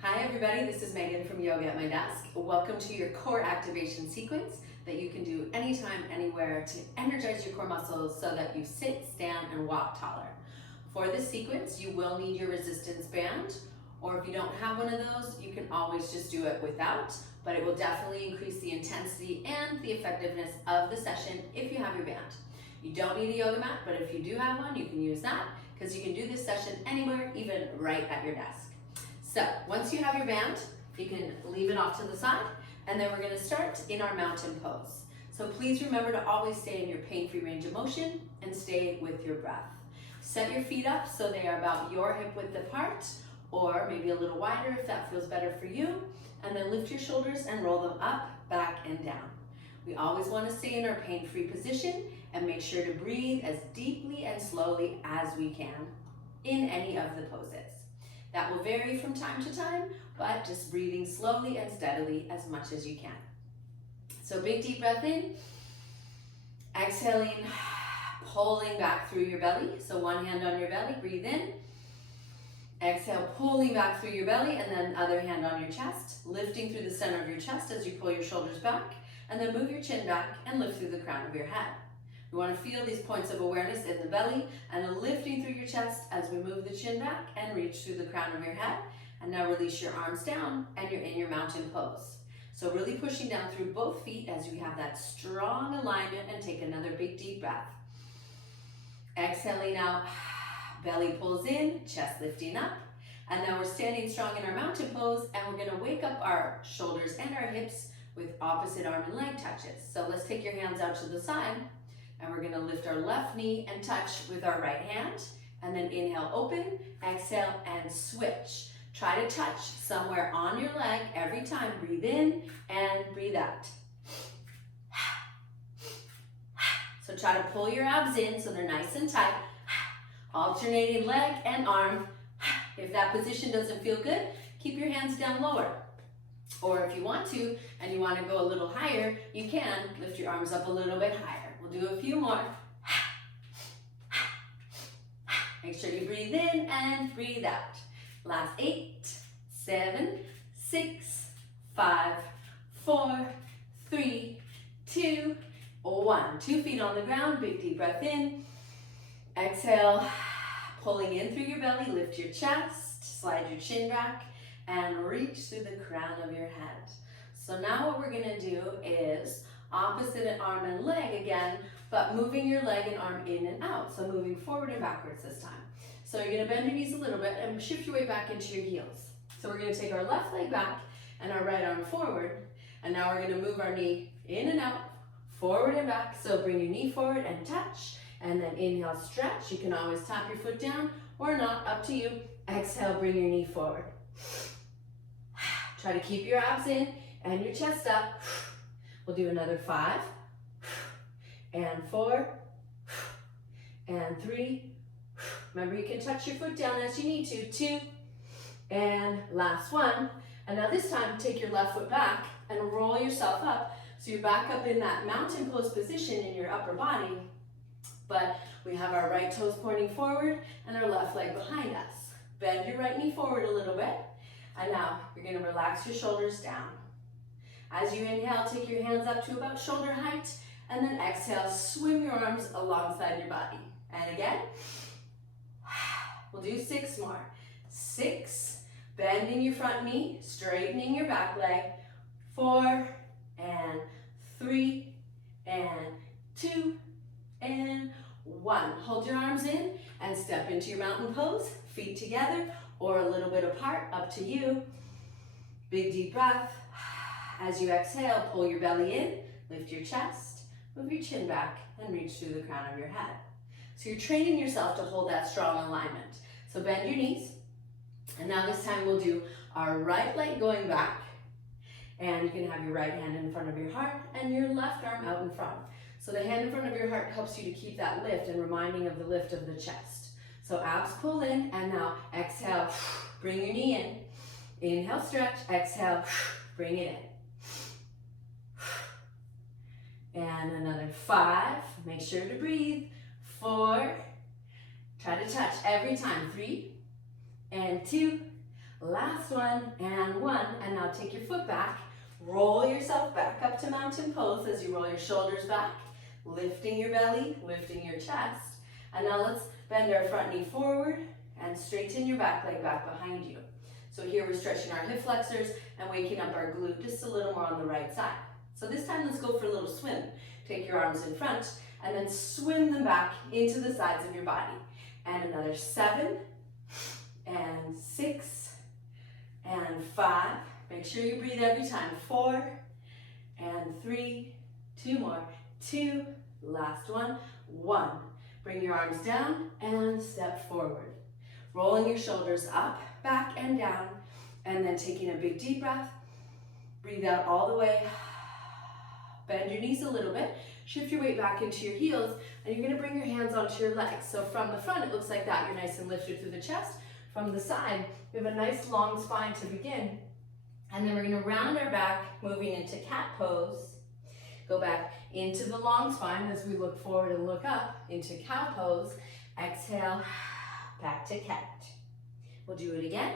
Hi everybody, this is Megan from Yoga at My Desk. Welcome to your core activation sequence that you can do anytime, anywhere to energize your core muscles so that you sit, stand, and walk taller. For this sequence, you will need your resistance band, or if you don't have one of those, you can always just do it without, but it will definitely increase the intensity and the effectiveness of the session if you have your band. You don't need a yoga mat, but if you do have one, you can use that because you can do this session anywhere, even right at your desk. So once you have your band, you can leave it off to the side, and then we're going to start in our mountain pose. So please remember to always stay in your pain-free range of motion and stay with your breath. Set your feet up so they are about your hip width apart, or maybe a little wider if that feels better for you, and then lift your shoulders and roll them up, back, and down. We always want to stay in our pain-free position and make sure to breathe as deeply and slowly as we can in any of the poses. That will vary from time to time, but just breathing slowly and steadily as much as you can. So big deep breath in, exhaling, pulling back through your belly. So one hand on your belly, breathe in. Exhale, pulling back through your belly, and then other hand on your chest, lifting through the center of your chest as you pull your shoulders back, and then move your chin back and lift through the crown of your head. We want to feel these points of awareness in the belly and lifting through your chest as we move the chin back and reach through the crown of your head. And now release your arms down and you're in your mountain pose. So really pushing down through both feet as you have that strong alignment, and take another big deep breath. Exhaling out, belly pulls in, chest lifting up. And now we're standing strong in our mountain pose, and we're going to wake up our shoulders and our hips with opposite arm and leg touches. So let's take your hands out to the side. And we're gonna lift our left knee and touch with our right hand. And then inhale, open, exhale, and switch. Try to touch somewhere on your leg every time. Breathe in and breathe out. So try to pull your abs in so they're nice and tight. Alternating leg and arm. If that position doesn't feel good, keep your hands down lower. Or if you want to, and you want to go a little higher, you can lift your arms up a little bit higher. We'll do a few more. Make sure you breathe in and breathe out. Last 8, 7, 6, 5, 4, 3, 2, 1. 2 feet on the ground, big deep breath in. Exhale, pulling in through your belly, lift your chest, slide your chin back, and reach through the crown of your head. So now what we're gonna do is opposite arm and leg again, but moving your leg and arm in and out. So moving forward and backwards this time. So you're gonna bend your knees a little bit and shift your way back into your heels. So we're gonna take our left leg back and our right arm forward. And now we're gonna move our knee in and out, forward and back. So bring your knee forward and touch, and then inhale, stretch. You can always tap your foot down or not, up to you. Exhale, bring your knee forward. Try to keep your abs in and your chest up. We'll do another 5, and 4, and 3. Remember, you can touch your foot down as you need to. 2, and last 1. And now this time, take your left foot back and roll yourself up. So you're back up in that mountain pose position in your upper body, but we have our right toes pointing forward and our left leg behind us. Bend your right knee forward a little bit. And now you're going to relax your shoulders down. As you inhale, take your hands up to about shoulder height, and then exhale, swim your arms alongside your body. And again, we'll do 6 more. 6, bending your front knee, straightening your back leg. 4, and 3, and 2, and 1. Hold your arms in and step into your mountain pose, feet together or a little bit apart, up to you. Big deep breath. As you exhale, pull your belly in, lift your chest, move your chin back, and reach through the crown of your head. So you're training yourself to hold that strong alignment. So bend your knees, and now this time we'll do our right leg going back, and you can have your right hand in front of your heart and your left arm out in front. So the hand in front of your heart helps you to keep that lift and reminding of the lift of the chest. So abs pull in, and now exhale, bring your knee in. Inhale, stretch, exhale, bring it in. And another 5, make sure to breathe. 4, try to touch every time. 3, and 2, Last one, and one. And now take your foot back. Roll yourself back up to mountain pose as you roll your shoulders back, lifting your belly, lifting your chest. And now let's bend our front knee forward and straighten your back leg back behind you. So here we're stretching our hip flexors and waking up our glute just a little more on the right side. So this time let's go for a little swim. Take your arms in front and then swim them back into the sides of your body. And another 7, and 6, and 5. Make sure you breathe every time. 4, and 3, 2 more. 2, last one. 1. Bring your arms down and step forward. Rolling your shoulders up, back, and down. And then taking a big deep breath. Breathe out all the way. Bend your knees a little bit. Shift your weight back into your heels. And you're going to bring your hands onto your legs. So from the front, it looks like that. You're nice and lifted through the chest. From the side, we have a nice long spine to begin. And then we're going to round our back, moving into cat pose. Go back into the long spine as we look forward and look up into cow pose. Exhale, back to cat. We'll do it again.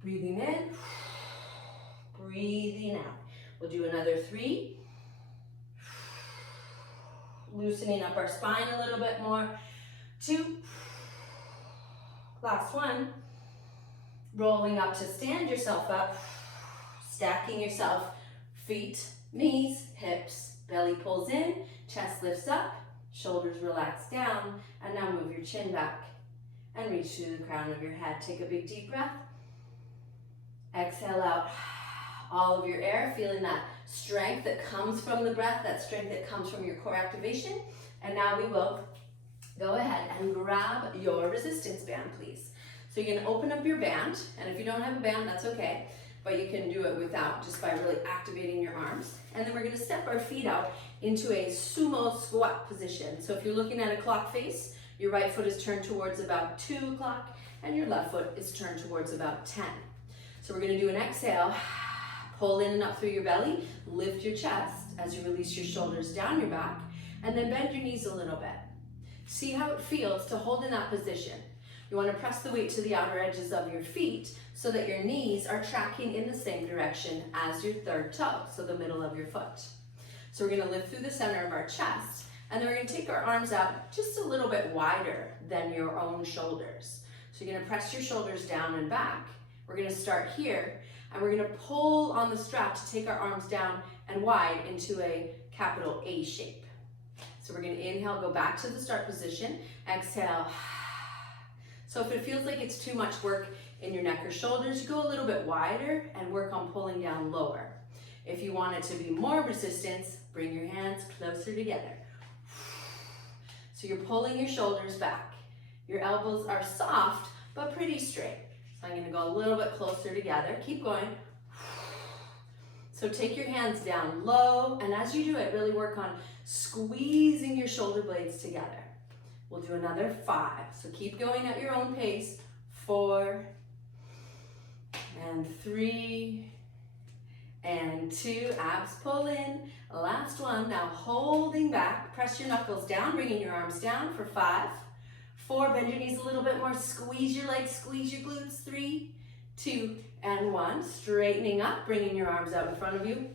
Breathing in, breathing out. We'll do another 3. Loosening up our spine a little bit more. 2. Last one. Rolling up to stand yourself up. Stacking yourself. Feet, knees, hips. Belly pulls in. Chest lifts up. Shoulders relax down. And now move your chin back. And reach to the crown of your head. Take a big deep breath. Exhale out all of your air. Feeling that strength that comes from the breath. That strength that comes from your core activation. And now we will go ahead and grab your resistance band, please. So you're going to open up your band, and if you don't have a band, that's okay, but you can do it without, just by really activating your arms. And then we're going to step our feet out into a sumo squat position. So if you're looking at a clock face, your right foot is turned towards about 2 o'clock, and your left foot is turned towards about 10. So we're going to do an exhale, pull in and up through your belly, lift your chest as you release your shoulders down your back, and then bend your knees a little bit. See how it feels to hold in that position. You want to press the weight to the outer edges of your feet so that your knees are tracking in the same direction as your third toe, so the middle of your foot. So we're going to lift through the center of our chest, and then we're going to take our arms out just a little bit wider than your own shoulders. So you're going to press your shoulders down and back. We're going to start here, and we're going to pull on the strap to take our arms down and wide into a capital A shape. So we're going to inhale, go back to the start position, exhale. So if it feels like it's too much work in your neck or shoulders, you go a little bit wider and work on pulling down lower. If you want it to be more resistance, bring your hands closer together. So you're pulling your shoulders back. Your elbows are soft, but pretty straight. So I'm going to go a little bit closer together. Keep going. So take your hands down low, and as you do it, really work on squeezing your shoulder blades together. We'll do another 5. So keep going at your own pace. 4, and 3, and 2. Abs pull in. Last one. Now holding back. Press your knuckles down, bringing your arms down for 5. 4, bend your knees a little bit more. Squeeze your legs, squeeze your glutes. 3, 2, and 1. Straightening up, bringing your arms out in front of you.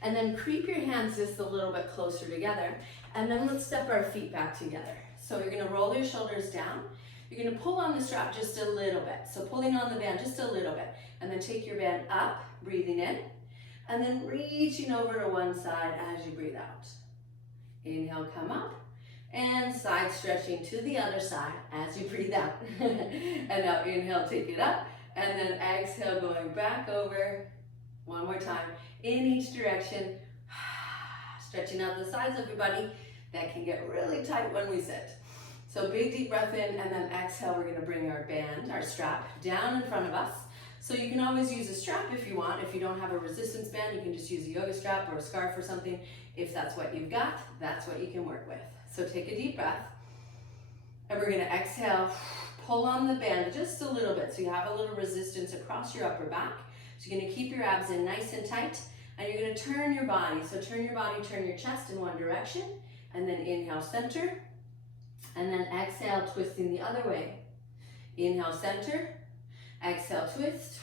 And then creep your hands just a little bit closer together. And then let's step our feet back together. So you're going to roll your shoulders down. You're going to pull on the strap just a little bit. So pulling on the band just a little bit. And then take your band up, breathing in. And then reaching over to one side as you breathe out. Inhale, come up. And side stretching to the other side as you breathe out. And now inhale, take it up. And then exhale, going back over. One more time. In each direction. Stretching out the sides of your body. That can get really tight when we sit. So big deep breath in, and then exhale. We're going to bring our band, our strap, down in front of us. So you can always use a strap if you want. If you don't have a resistance band, you can just use a yoga strap or a scarf or something. If that's what you've got, that's what you can work with. So take a deep breath. And we're going to exhale, pull on the band just a little bit so you have a little resistance across your upper back. So you're going to keep your abs in nice and tight. And you're going to turn your body. So turn your body, turn your chest in one direction. And then inhale, center. And then exhale, twisting the other way. Inhale, center. twist.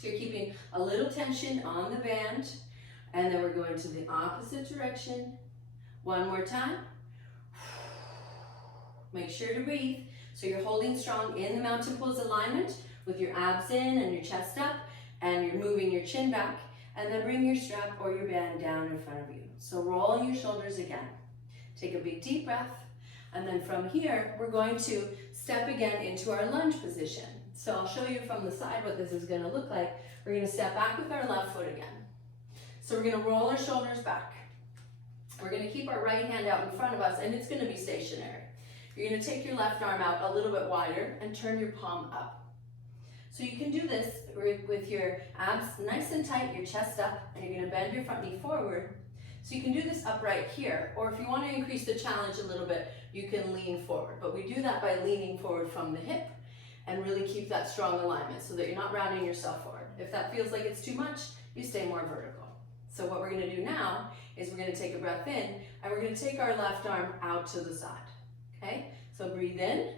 So you're keeping a little tension on the band. And then we're going to the opposite direction. One more time. Make sure to breathe. So you're holding strong in the mountain pose alignment with your abs in and your chest up, and you're moving your chin back, and then bring your strap or your band down in front of you. So roll your shoulders again. Take a big deep breath, and then from here, we're going to step again into our lunge position. So I'll show you from the side what this is gonna look like. We're gonna step back with our left foot again. So we're gonna roll our shoulders back. We're gonna keep our right hand out in front of us, and it's gonna be stationary. You're gonna take your left arm out a little bit wider and turn your palm up. So you can do this with your abs nice and tight, your chest up, and you're gonna bend your front knee forward. So you can do this upright here, or if you wanna increase the challenge a little bit, you can lean forward. But we do that by leaning forward from the hip and really keep that strong alignment so that you're not rounding yourself forward. If that feels like it's too much, you stay more vertical. So what we're gonna do now is we're gonna take a breath in, and we're gonna take our left arm out to the side, okay? So breathe in,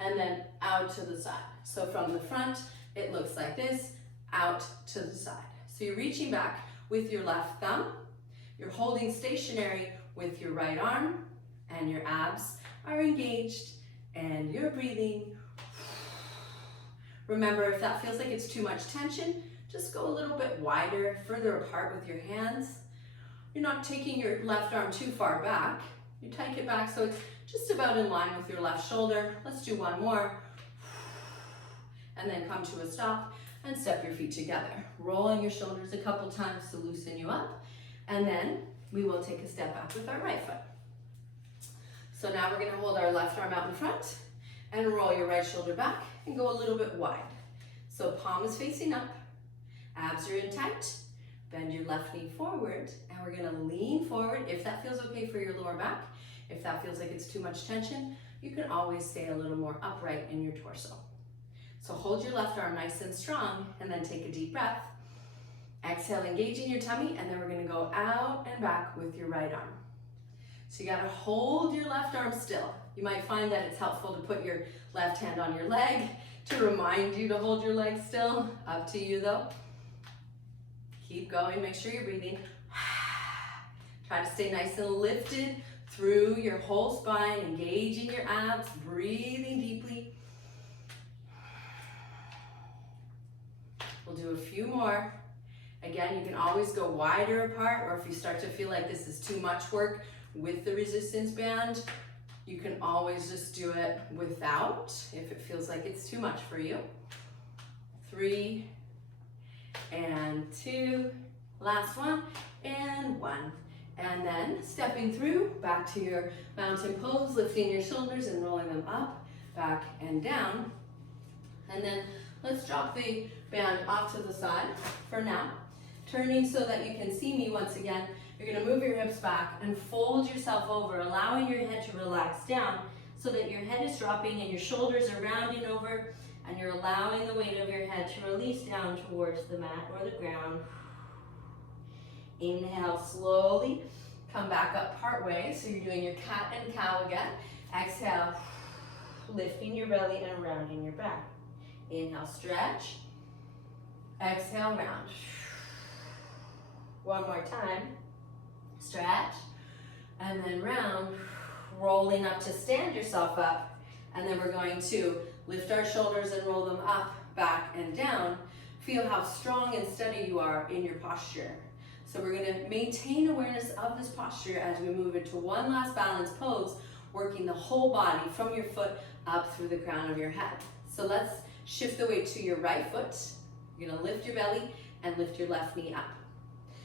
and then out to the side. So from the front, it looks like this, out to the side. So you're reaching back with your left thumb, you're holding stationary with your right arm, and your abs are engaged, and you're breathing. Remember, if that feels like it's too much tension, just go a little bit wider, further apart with your hands. You're not taking your left arm too far back. You take it back so it's just about in line with your left shoulder. Let's do one more. And then come to a stop and step your feet together. Rolling your shoulders a couple times to loosen you up. And then we will take a step back with our right foot. So now we're gonna hold our left arm out in front and roll your right shoulder back and go a little bit wide. So palm is facing up, abs are in tight, bend your left knee forward, and we're gonna lean forward if that feels okay for your lower back. If that feels like it's too much tension, you can always stay a little more upright in your torso. So hold your left arm nice and strong, and then take a deep breath. Exhale, engaging your tummy, and then we're gonna go out and back with your right arm. So you gotta hold your left arm still. You might find that it's helpful to put your left hand on your leg to remind you to hold your leg still. Up to you though. Keep going, make sure you're breathing. Try to stay nice and lifted through your whole spine, engaging your abs, breathing deeply. We'll do a few more. Again, you can always go wider apart, or if you start to feel like this is too much work with the resistance band, you can always just do it without, if it feels like it's too much for you. 3 and 2, last one, and 1. And then stepping through, back to your mountain pose, lifting your shoulders and rolling them up, back and down. And then let's drop the band off to the side for now. Turning so that you can see me once again. You're gonna move your hips back and fold yourself over, allowing your head to relax down so that your head is dropping and your shoulders are rounding over, and you're allowing the weight of your head to release down towards the mat or the ground. Inhale slowly, come back up part way. So you're doing your cat and cow again. Exhale, lifting your belly and rounding your back. Inhale, stretch. Exhale, round. One more time. Stretch, and then round, rolling up to stand yourself up, and then we're going to lift our shoulders and roll them up, back, and down. Feel how strong and steady you are in your posture. So we're gonna maintain awareness of this posture as we move into one last balance pose, working the whole body from your foot up through the crown of your head. So let's shift the weight to your right foot. You're gonna lift your belly and lift your left knee up.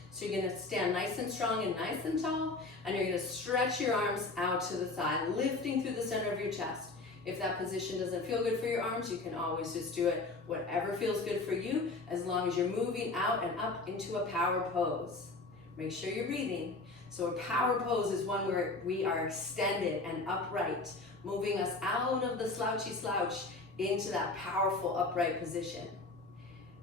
So you're gonna stand nice and strong and nice and tall, and you're gonna stretch your arms out to the side, lifting through the center of your chest. If that position doesn't feel good for your arms, you can always just do it whatever feels good for you, as long as you're moving out and up into a power pose. Make sure you're breathing. So a power pose is one where we are extended and upright, moving us out of the slouchy slouch into that powerful upright position.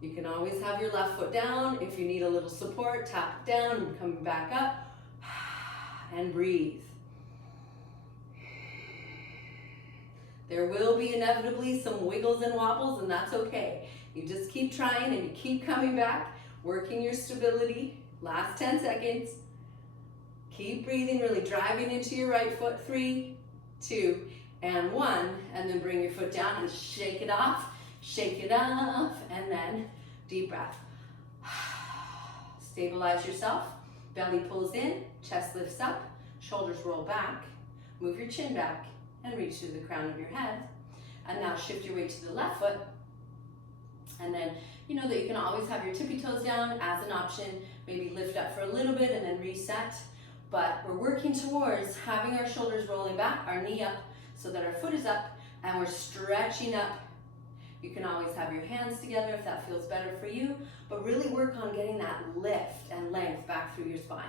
You can always have your left foot down. If you need a little support, tap it down and come back up and breathe. There will be inevitably some wiggles and wobbles, and that's okay. You just keep keep trying and you keep coming back, working your stability. Last 10 seconds. Keep breathing, really driving into your right foot. 3, 2, and 1. And then bring your foot down and shake it off, and then deep breath. Stabilize yourself. Belly pulls in, chest lifts up, shoulders roll back, move your chin back, and reach through the crown of your head. And now shift your weight to the left foot. And then you know that you can always have your tippy toes down as an option. Maybe lift up for a little bit and then reset. But we're working towards having our shoulders rolling back, our knee up so that our foot is up, and we're stretching up. You can always have your hands together if that feels better for you, but really work on getting that lift and length back through your spine.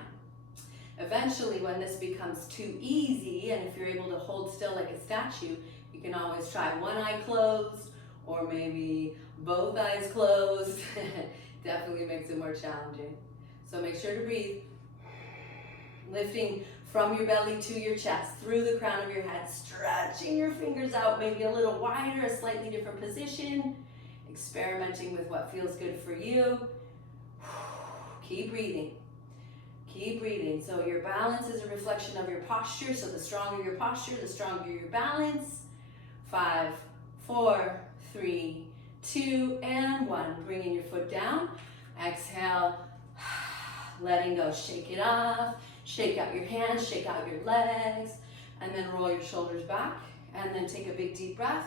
Eventually, when this becomes too easy, and if you're able to hold still like a statue, you can always try one eye closed, or maybe both eyes closed. Definitely makes it more challenging. So make sure to breathe. Lifting from your belly to your chest, through the crown of your head, stretching your fingers out, maybe a little wider, a slightly different position, experimenting with what feels good for you. Keep breathing. Keep breathing. So your balance is a reflection of your posture, so the stronger your posture, the stronger your balance. 5, 4, 3, 2, and 1. Bringing your foot down. Exhale. Letting go. Shake it off. Shake out your hands, shake out your legs, and then roll your shoulders back, and then take a big deep breath.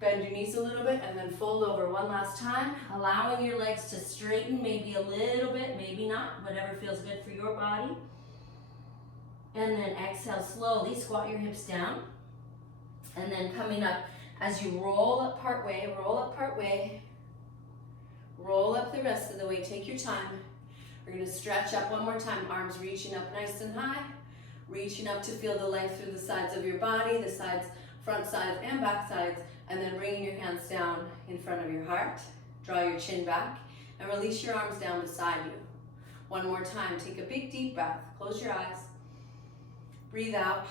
Bend your knees a little bit, and then fold over one last time, allowing your legs to straighten, maybe a little bit, maybe not, whatever feels good for your body. And then exhale slowly, squat your hips down, and then coming up as you roll up part way, roll up part way, roll up the rest of the way, take your time. We're going to stretch up one more time, arms reaching up nice and high, reaching up to feel the length through the sides of your body, the sides, front sides and back sides, and then bringing your hands down in front of your heart. Draw your chin back and release your arms down beside you. One more time, take a big deep breath, close your eyes, breathe out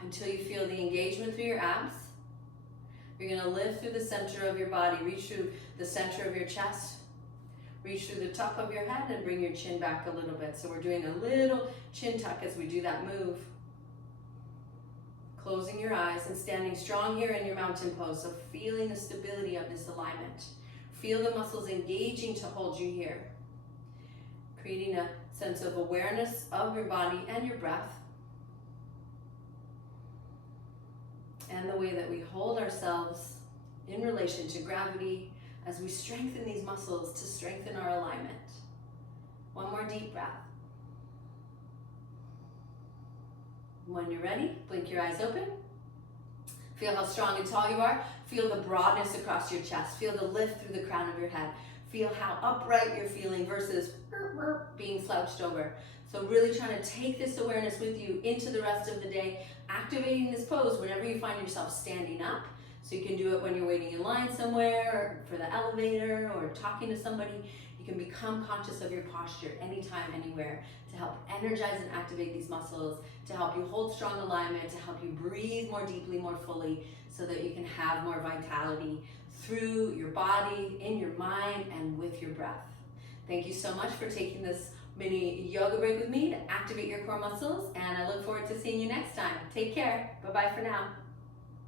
until you feel the engagement through your abs. You're going to lift through the center of your body, reach through the center of your chest, reach through the top of your head and bring your chin back a little bit. So we're doing a little chin tuck as we do that move. Closing your eyes and standing strong here in your mountain pose. So feeling the stability of this alignment. Feel the muscles engaging to hold you here. Creating a sense of awareness of your body and your breath. And the way that we hold ourselves in relation to gravity as we strengthen these muscles to strengthen our alignment. One more deep breath. When you're ready, blink your eyes open. Feel how strong and tall you are. Feel the broadness across your chest. Feel the lift through the crown of your head. Feel how upright you're feeling versus being slouched over. So really trying to take this awareness with you into the rest of the day, activating this pose whenever you find yourself standing up. So you can do it when you're waiting in line somewhere, or for the elevator, or talking to somebody. You can become conscious of your posture anytime, anywhere, to help energize and activate these muscles, to help you hold strong alignment, to help you breathe more deeply, more fully, so that you can have more vitality through your body, in your mind, and with your breath. Thank you so much for taking this mini yoga break with me to activate your core muscles, and I look forward to seeing you next time. Take care. Bye-bye for now.